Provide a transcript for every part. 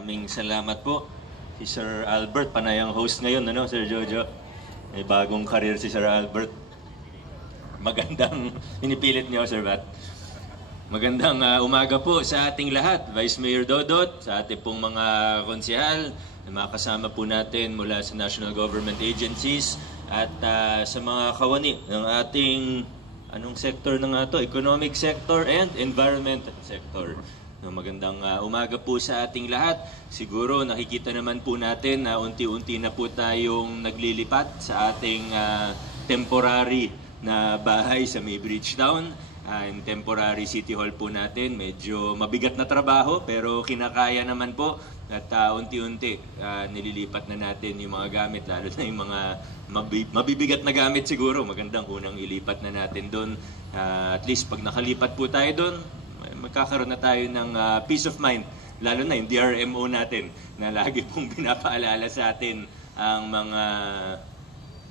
Maraming salamat po. Si Sir Albert, panayang host ngayon, ano, Sir Jojo? May bagong career si Sir Albert. Magandang, pinipilit niyo, Sir Bat. Magandang umaga po sa ating lahat. Vice Mayor Dodot, sa ating pong mga konsehal, na makasama po natin mula sa national government agencies at sa mga kawani ng ating, anong sector na nga to? Economic sector and environmental sector. No, magandang umaga po sa ating lahat. Siguro nakikita naman po natin na unti-unti na po tayong naglilipat sa ating temporary na bahay sa May Bridgetown. Yung temporary City Hall po natin, medyo mabigat na trabaho pero kinakaya naman po at unti-unti nililipat na natin yung mga gamit, lalo na yung mga mabibigat na gamit siguro. Magandang unang ilipat na natin doon. At least pag nakalipat po tayo doon, magkakaroon na tayo ng peace of mind, lalo na yung DRMO natin na lagi pong pinapaalala sa atin ang mga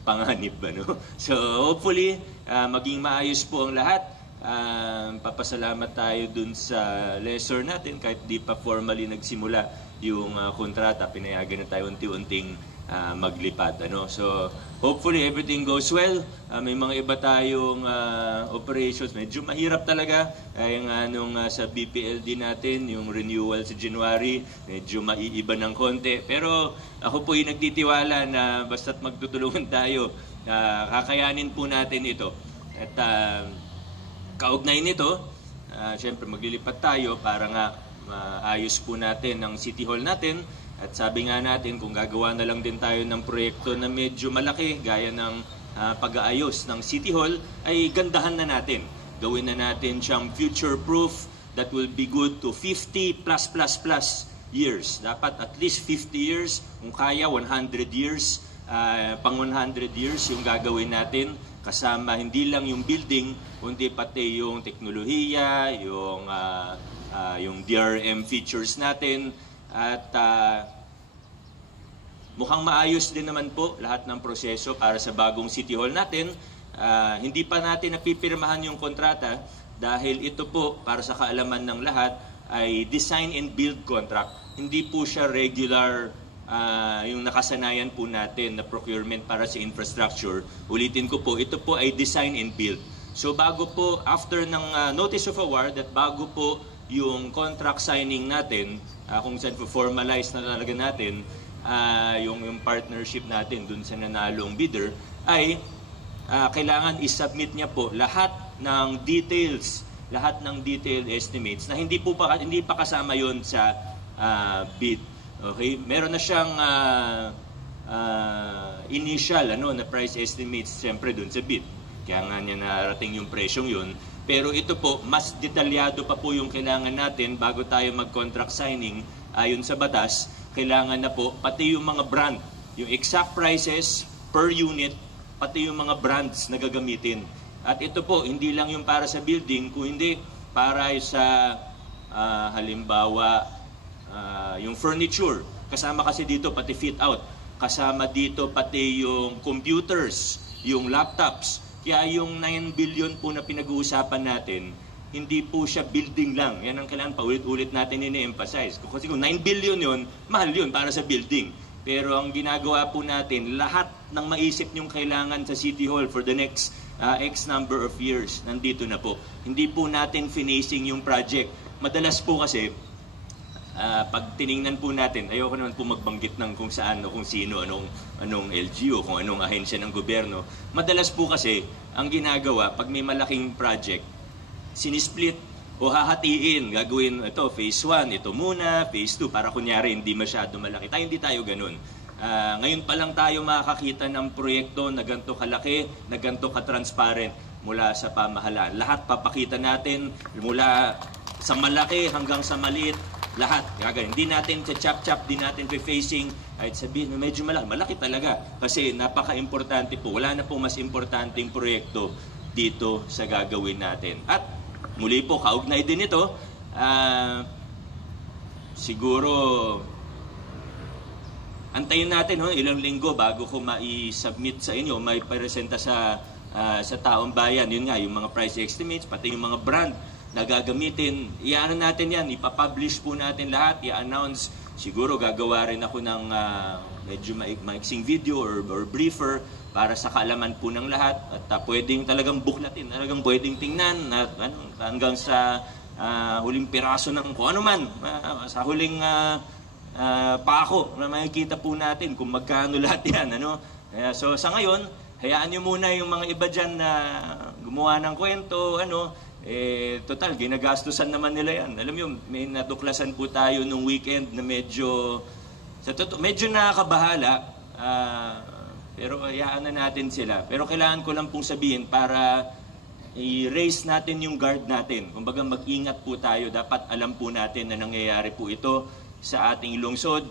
panganib. Ano? So hopefully, maging maayos po ang lahat. Papasalamat tayo dun sa lessor natin kahit di pa formally nagsimula yung kontrata. Pinayagan na tayo unti-unting maglipat. Ano? So, hopefully everything goes well. May mga iba tayong operations. Medyo mahirap talaga. Yung sa BPLD natin, yung renewal sa January, medyo maiiba ng konti. Pero ako po yung nagtitiwala na basta't magtutulungan tayo, kakayanin po natin ito. At kaugnay nito, syempre maglilipat tayo para nga maayos po natin ang City Hall natin. At sabi nga natin, kung gagawa na lang din tayo ng proyekto na medyo malaki, gaya ng pag-aayos ng City Hall, ay gandahan na natin. Gawin na natin siyang future-proof that will be good to 50 plus years. Dapat at least 50 years, kung kaya 100 years, pang 100 years yung gagawin natin. Kasama hindi lang yung building, kundi pati yung teknolohiya, yung DRM features natin. At mukhang maayos din naman po lahat ng proseso para sa bagong City Hall natin. Hindi pa natin napipirmahan yung kontrata dahil ito po, para sa kaalaman ng lahat, ay design and build contract. Hindi po siya regular yung nakasanayan po natin na procurement para sa infrastructure. Ulitin ko po, ito po ay design and build. So bago po, after ng notice of award at bago po yung contract signing natin, kung saan formalize na talaga natin yung partnership natin dun sa nanalong bidder, ay kailangan isubmit niya po lahat ng details, lahat ng detailed estimates na hindi pa kasama yon sa bid. Okay, meron na siyang initial na price estimates siyempre dun sa bid. Kaya nga niya narating yung presyong yun. Pero ito po, mas detalyado pa po yung kailangan natin bago tayo mag-contract signing ayon sa batas. Kailangan na po, pati yung mga brand, yung exact prices per unit, pati yung mga brands na gagamitin. At ito po, hindi lang yung para sa building, kung hindi para sa halimbawa, yung furniture. Kasama kasi dito pati fit out. Kasama dito pati yung computers, yung laptops. Kaya yung 9 billion po na pinag-uusapan natin, hindi po siya building lang. Yan ang kailangan paulit-ulit natin ini-emphasize. Kasi kung 9 billion yun, mahal yun para sa building. Pero ang ginagawa po natin, lahat ng maisip nyong kailangan sa City Hall for the next X number of years, nandito na po. Hindi po natin finishing yung project. Madalas po kasi, pag tiningnan po natin, ayoko naman po magbanggit ng kung saan o kung sino, anong LGU, kung anong ahensya ng gobyerno. Madalas po kasi, ang ginagawa, pag may malaking project, sinisplit o hahatiin, gagawin ito, phase 1, ito muna, phase 2, para kunyari hindi masyado malaki. Hindi tayo ganun. Ngayon pa lang tayo makakita ng proyekto na ganito kalaki, na ganito ka-transparent mula sa pamahalaan. Lahat papakita natin, mula sa malaki hanggang sa maliit, lahat. Hindi natin chop-chop, di natin facing, kahit sabihin, medyo malaki talaga. Kasi napaka-importante po. Wala na po mas importanteng proyekto dito sa gagawin natin. At muli po, kaugnay din ito, siguro, antayin natin ilang linggo bago ko mai-submit sa inyo, may presenta sa taong bayan. Yun nga, yung mga price estimates, pati yung mga brand na gagamitin. Iano natin yan, ipapublish po natin lahat, i-announce siguro gagawa rin ako ng medyo maiksing video or briefer para sa kaalaman po ng lahat at pwedeng talagang buklatin, talagang pwedeng tingnan at hanggang sa huling piraso ng kung ano man, sa huling pako na makikita po natin kung magkano lahat yan. So sa ngayon, hayaan nyo muna yung mga iba dyan na gumawa ng kwento, total, ginagastusan naman nila yan. Alam nyo, may natuklasan po tayo nung weekend na medyo nakakabahala, pero hayaan na natin sila. Pero kailangan ko lang pong sabihin para i-raise natin yung guard natin. Kumbaga mag-ingat po tayo. Dapat alam po natin na nangyayari po ito sa ating lungsod,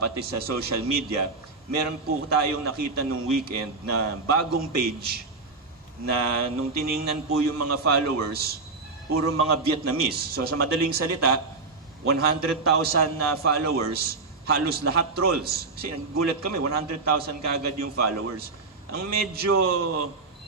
pati sa social media. Meron po tayong nakita nung weekend na bagong page na nung tiningnan po yung mga followers, puro mga Vietnamese. So sa madaling salita, 100,000 followers, halos lahat trolls. Kasi gulat kami, 100,000 kaagad yung followers. Ang medyo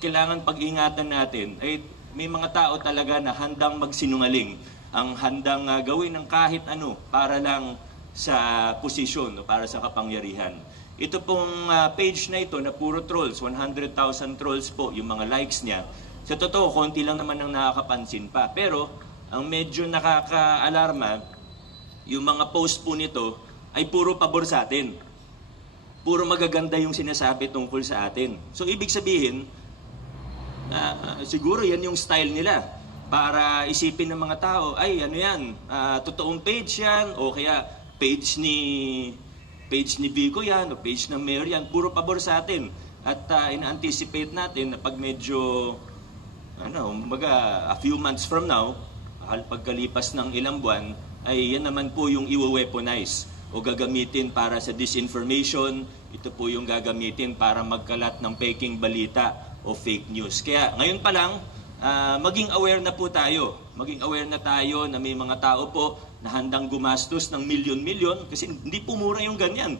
kailangan pag-ingatan natin ay may mga tao talaga na handang magsinungaling, ang handang gawin ng kahit ano para lang sa posisyon o para sa kapangyarihan. Ito pong page na ito na puro trolls, 100,000 trolls po yung mga likes niya. Sa totoo, konti lang naman ang nakakapansin pa. Pero ang medyo nakaka-alarma, yung mga post po nito ay puro pabor sa atin. Puro magaganda yung sinasabi tungkol sa atin. So ibig sabihin, siguro yan yung style nila para isipin ng mga tao, ay ano yan, totoong page yan, o kaya page ni Vico yan, o page ng Mayor yan, puro pabor sa atin. At ina-anticipate natin na pag medyo, a few months from now, pagkalipas ng ilang buwan, ay yan naman po yung i-weaponize o gagamitin para sa disinformation. Ito po yung gagamitin para magkalat ng peking balita o fake news. Kaya ngayon pa lang, maging aware na po tayo. Maging aware na tayo na may mga tao po na handang gumastos ng milyon-milyon kasi hindi po mura yung ganyan.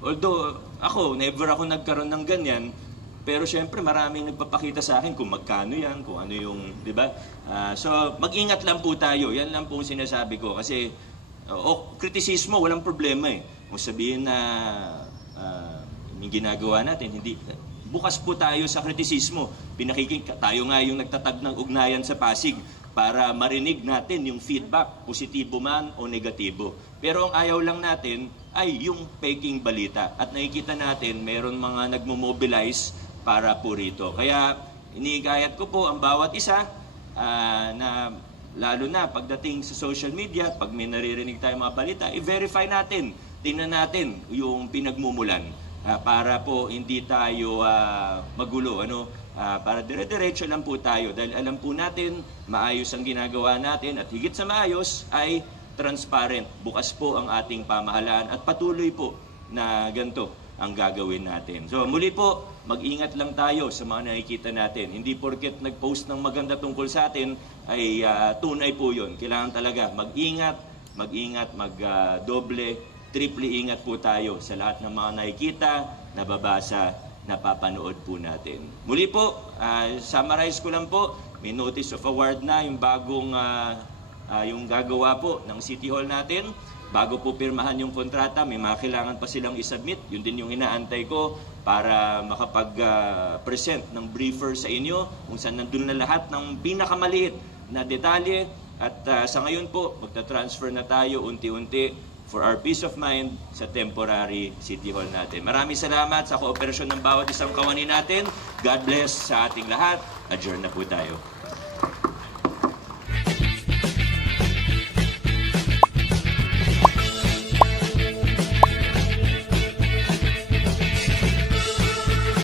Although ako, never ako nagkaroon ng ganyan, pero syempre maraming nagpapakita sa akin kung magkano yan, kung ano yung, di ba? So mag-ingat lang po tayo. Yan lang po sinasabi ko kasi kritisismo, walang problema eh. Kung sabihin na yung ginagawa natin, hindi. Bukas po tayo sa kritisismo. Tayo nga yung nagtatag ng ugnayan sa Pasig para marinig natin yung feedback, positibo man o negatibo. Pero ang ayaw lang natin ay yung peking balita. At nakikita natin, meron mga nagmo-mobilize para po rito. Kaya iniikayat ko po ang bawat isa na lalo na pagdating sa social media, pag may naririnig tayong mga balita, i-verify natin, tingnan natin yung pinagmumulan. Para po hindi tayo magulo, para dire-diretso lang po tayo dahil alam po natin maayos ang ginagawa natin at higit sa maayos ay transparent. Bukas po ang ating pamahalaan at patuloy po na ganito ang gagawin natin. So muli po, mag-ingat lang tayo sa mga nakikita natin. Hindi porket nag-post ng maganda tungkol sa atin ay tunay po yun. Kailangan talaga mag-ingat, mag-doble, triple ingat po tayo sa lahat ng mga nakikita, nababasa, napapanood po natin. Muli po, summarize ko lang po, may notice of award na yung bagong yung gagawa po ng City Hall natin. Bago po pirmahan yung kontrata, may mga kailangan pa silang isubmit. Yun din yung inaantay ko para makapag-present ng briefer sa inyo kung saan nandun na lahat ng pinakamaliit na detalye. At sa ngayon po, magta-transfer na tayo unti-unti for our peace of mind sa temporary City Hall natin. Maraming salamat sa kooperasyon ng bawat isang kawani natin. God bless sa ating lahat. Adjourn na po tayo.